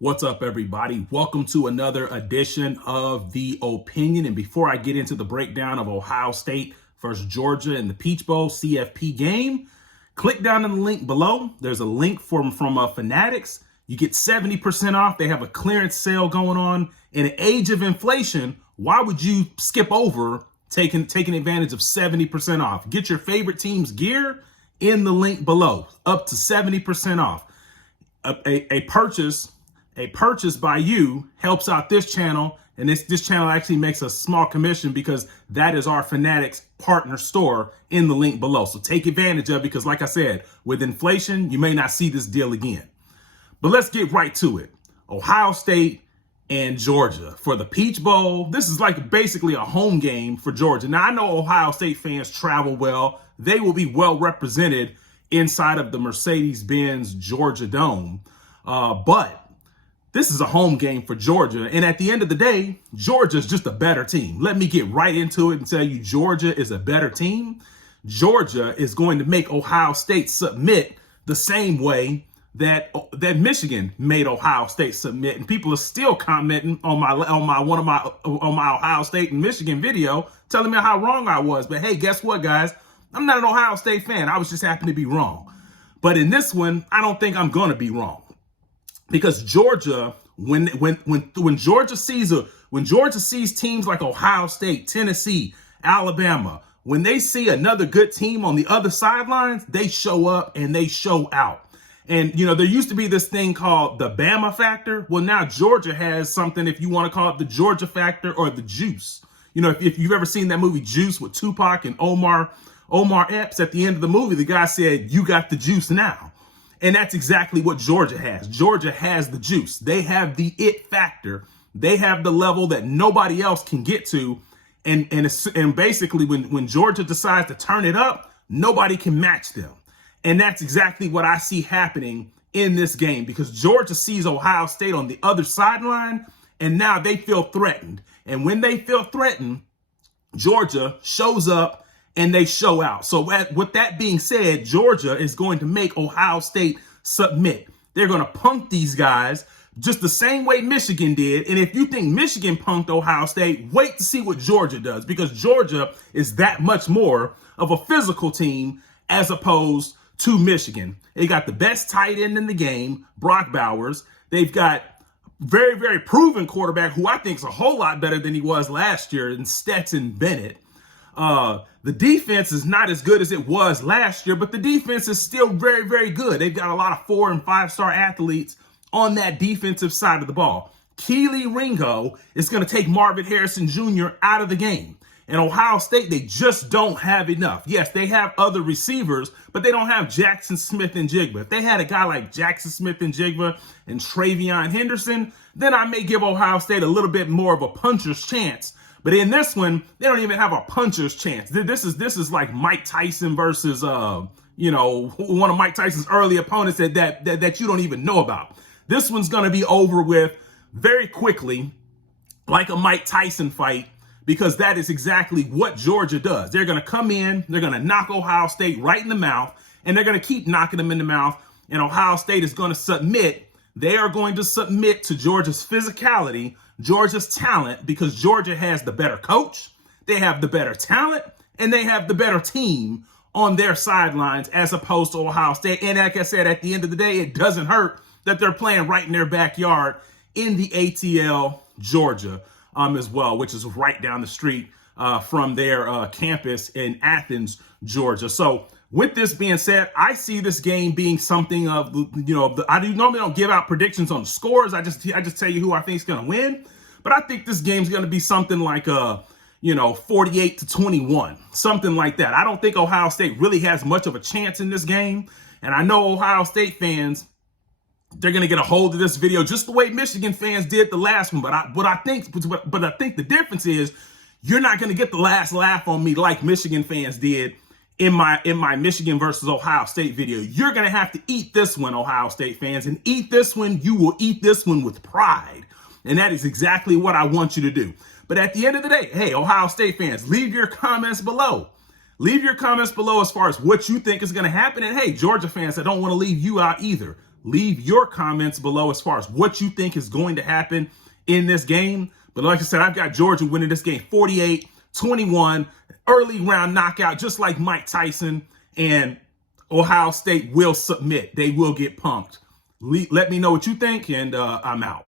What's up, everybody? Welcome to another edition of The Opinion. And before I get into the breakdown of Ohio State versus Georgia in the Peach Bowl CFP game, click down on the link below. There's a link from Fanatics. You get 70% off. They have a clearance sale going on. In an age of inflation, why would you skip over taking advantage of 70% off? Get your favorite team's gear in the link below, up to 70% off. A purchase by you helps out this channel, and this channel actually makes a small commission because that is our Fanatics partner store in the link below. So take advantage of it because, like I said, with inflation, you may not see this deal again. But let's get right to it. Ohio State and Georgia for the Peach Bowl. This is like basically a home game for Georgia. Now, I know Ohio State fans travel well. They will be well represented inside of the Mercedes-Benz Georgia Dome. But this is a home game for Georgia. And at the end of the day, Georgia is just a better team. Let me get right into it and tell you Georgia is a better team. Georgia is going to make Ohio State submit the same way that Michigan made Ohio State submit. And people are still commenting on my Ohio State and Michigan video telling me how wrong I was. But hey, guess what, guys? I'm not an Ohio State fan. I was just happen to be wrong. But in this one, I don't think I'm going to be wrong. Because Georgia, when Georgia sees teams like Ohio State, Tennessee, Alabama, when they see another good team on the other sidelines, they show up and they show out. And, you know, there used to be this thing called the Bama factor. Well, now Georgia has something, if you want to call it the Georgia factor or the juice. You know, if you've ever seen that movie Juice with Tupac and Omar Epps, at the end of the movie, the guy said, "You got the juice now." And that's exactly what Georgia has. Georgia has the juice. They have the it factor. They have the level that nobody else can get to. And basically, when Georgia decides to turn it up, nobody can match them. And that's exactly what I see happening in this game because Georgia sees Ohio State on the other sideline, and now they feel threatened. And when they feel threatened, Georgia shows up and they show out. So with that being said, Georgia is going to make Ohio State submit. They're going to punk these guys just the same way Michigan did. And if you think Michigan punked Ohio State, wait to see what Georgia does because Georgia is that much more of a physical team as opposed to Michigan. They got the best tight end in the game, Brock Bowers. They've got very, very proven quarterback who I think is a whole lot better than he was last year in Stetson Bennett. The defense is not as good as it was last year, but the defense is still very, very good. They've got a lot of 4- and 5-star athletes on that defensive side of the ball. Keely Ringo is going to take Marvin Harrison Jr. out of the game. And Ohio State, they just don't have enough. Yes, they have other receivers, but they don't have Jackson Smith and Jigba. If they had a guy like Jackson Smith and Jigba and Travion Henderson, then I may give Ohio State a little bit more of a puncher's chance. But in this one, they don't even have a puncher's chance. This is like Mike Tyson versus, one of Mike Tyson's early opponents that you don't even know about. This one's going to be over with very quickly, like a Mike Tyson fight, because that is exactly what Georgia does. They're going to come in, they're going to knock Ohio State right in the mouth, and they're going to keep knocking them in the mouth, and Ohio State is going to submit. They are going to submit to Georgia's physicality, Georgia's talent, because Georgia has the better coach, they have the better talent, and they have the better team on their sidelines as opposed to Ohio State. And like I said, at the end of the day, it doesn't hurt that they're playing right in their backyard in the ATL, Georgia, as well, which is right down the street from their campus in Athens, Georgia. So with this being said, I see this game being something of, I normally don't give out predictions on the scores. I just tell you who I think is going to win. But I think this game's going to be something like 48-21, something like that. I don't think Ohio State really has much of a chance in this game. And I know Ohio State fans, they're going to get a hold of this video just the way Michigan fans did the last one. But I think the difference is you're not going to get the last laugh on me like Michigan fans did in my Michigan versus Ohio State video. You're going to have to eat this one, Ohio State fans, and eat this one. You will eat this one with pride. And that is exactly what I want you to do. But at the end of the day, hey, Ohio State fans, leave your comments below. Leave your comments below as far as what you think is going to happen. And hey, Georgia fans, I don't want to leave you out either. Leave your comments below as far as what you think is going to happen in this game. But like I said, I've got Georgia winning this game 48-21, early round knockout, just like Mike Tyson, and Ohio State will submit. They will get punked. Let me know what you think, and I'm out.